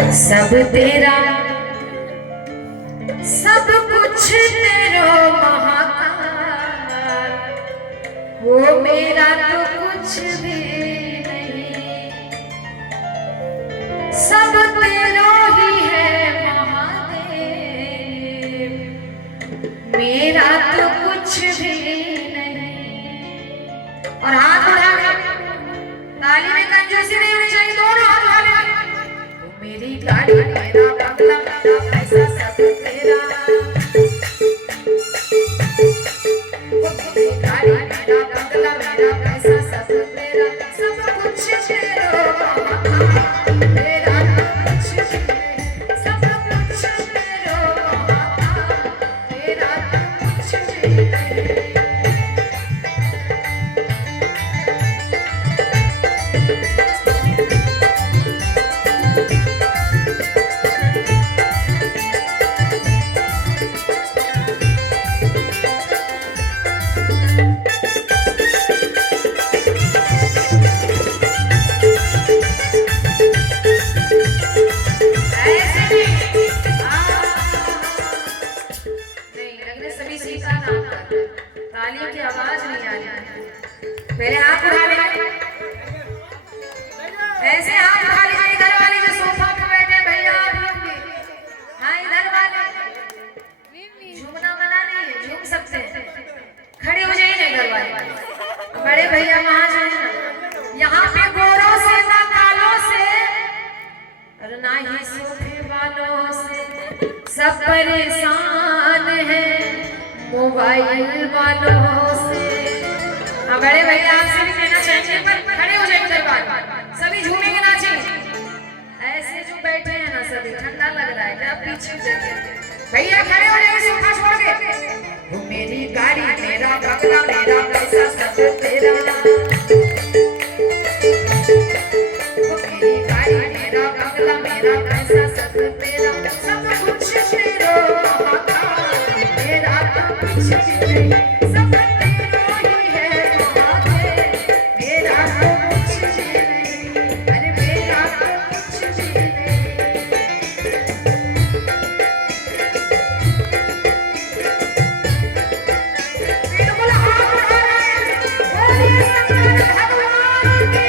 सब तेरा सब कुछ तेरो महाकाल, वो मेरा तो कुछ भी नहीं। सब तेरो ही है महादेव, मेरा तो कुछ भी नहीं। और हाथ उठा के ताली में कंजूसी नहीं होनी चाहिए, दोनों हाथ उठा ले। मेरी गाड़ी मेरा बंगला मेरा पैसा सब तेरा, मेरी गाड़ी मेरा बंगला मेरा पैसा सब तेरा, सब कुछ तेरा मेरा कुछ नहीं। सब कुछ तेरा मेरा कुछ नहीं। ताली की आवाज नहीं आ रही, पहले हाथ उठा ले, ऐसे हाथ उठा लीजिए। इधर वाले जो सोफा पे बैठे भैया आप लोग भी, हाँ इधर वाले झूमना मना नहीं है, झूम सकते हैं, खड़े हो जाइए इधर वाले बड़े भैया वहां जो है यहाँ पे गोरों से ना कालों से और ना ही सोफे वालों से सब परेशान है मोबाइल वालों से। हाँ बड़े भैया आपसे भी कहना चाहेंगे पर खड़े हो जाए उधर बात, सभी झूमेंगे नाचेंगे। ऐसे जो बैठे हैं ना सभी ठंडा लग रहा है क्या, पीछे भैया खड़े हो जाए सोफा छोड़ के। वो मेरी गाड़ी मेरा बंगला मेरा पैसा सब तेरा, वो मेरी गाड़ी मेरा बंगला मेरा पैसा सब तेरा, सब कुछ तेरा मेरा तो कुछ नहीं। सब तेरा ही है महादेव, मेरा तो कुछ भी नहीं। अरे मेरा तो कुछ भी नहीं। बिल्कुल हाथ उठा रहे हैं, बोलिए शंकर भगवान की।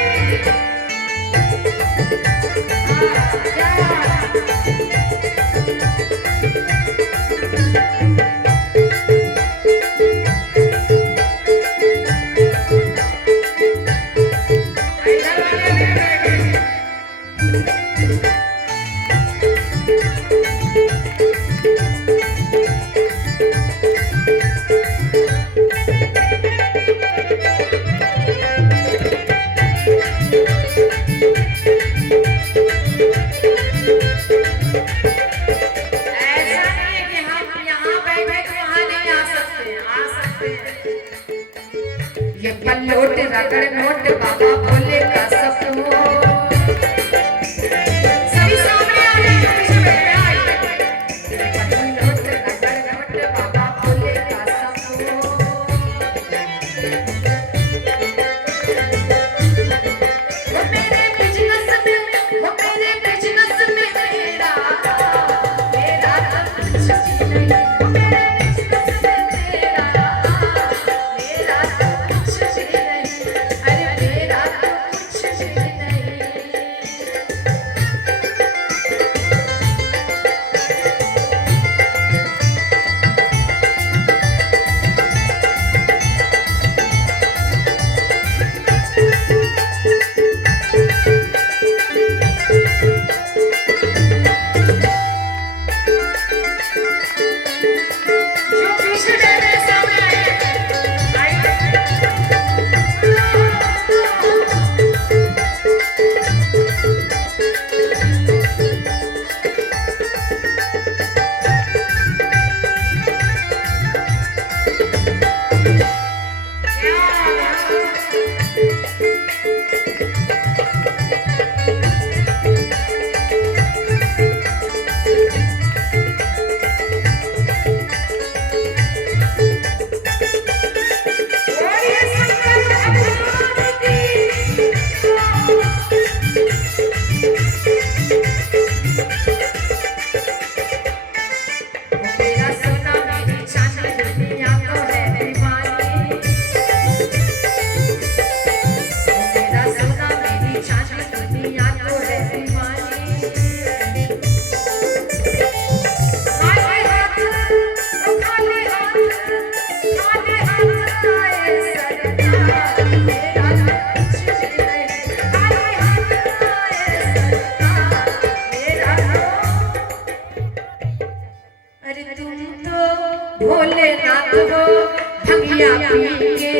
पी के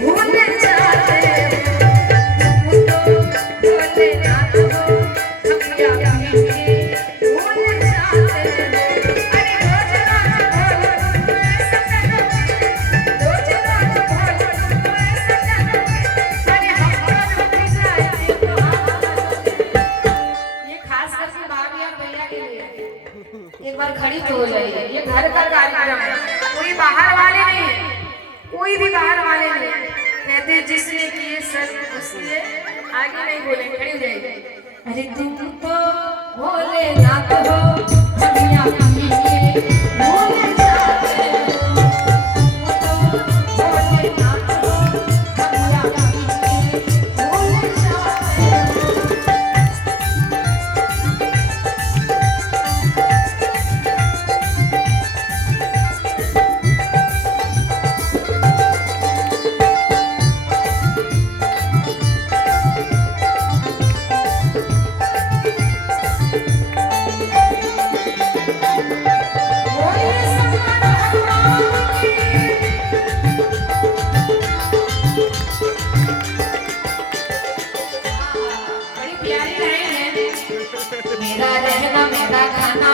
भूल जाते हो तो भोलेनाथ हो खमिया पी के भूल जाते हो अरे रोज रोज भोलो ऐसा करोगे रोज रोज भोलो ऐसा करोगे अरे हम रुक जाएंगे तो ये खास करके भाभी और भैया के लिए एक बार खड़ी तो हो जाइए। ये घर का कार्यक्रम है, कोई बाहर वाले नहीं है, कोई भी बाहर वाले नहीं है। कहते जिसने किए सब उसने आगे नहीं बोले, खड़ी हो जाइए। अरे तुम तो भोलेनाथ हो खमिया पी के भूल जाते हो तुम तो भोलेनाथ हो खमिया पी के भूल जाते हो। मेरा रहना मेरा खाना